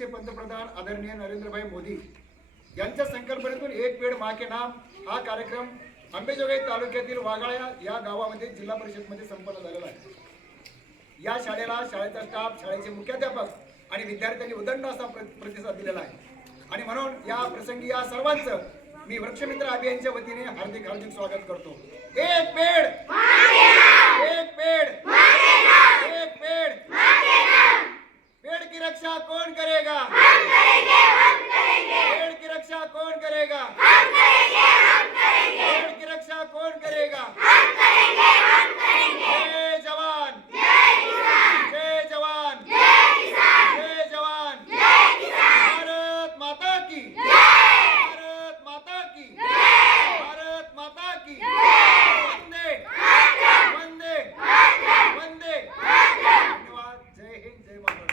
पंतप्रधान आदरणीय नरेंद्रभाई मोदी यांच्या संकल्पनेतून एक पेड मा के नाम हा कार्यक्रम अंबेजोगाई तालुक्यातील वाघाळ्या या गावामध्ये जिल्हा परिषदमध्ये संपन्न झालेला आहे. या शाळेला शाळेचा स्टाफ शाळेचे मुख्याध्यापक आणि विद्यार्थ्यांनी उदंड असा प्रतिसाद दिलेला आहे. आणि म्हणून या प्रसंगी या सर्वांचं मी वृक्षमित्र अभियानच्या वतीने हार्दिक हार्दिक स्वागत करतो. एक पेड रक्षा कौन करेगा? हम करेंगे हम करेंगे। पेड़ की रक्षा कौन करेगा? हम करेंगे हम करेंगे। पेड़ की रक्षा कौन करेगा? हम करेंगे हम करेंगे। जय जवान। जय किसान। जय जवान। जय किसान। जय जवान। जय किसान। भारत माता की। जय। भारत माता की। जय। भारत माता की। जय। वंदे। वंदे। वंदे। धन्यवाद। जय हिंद जय भारत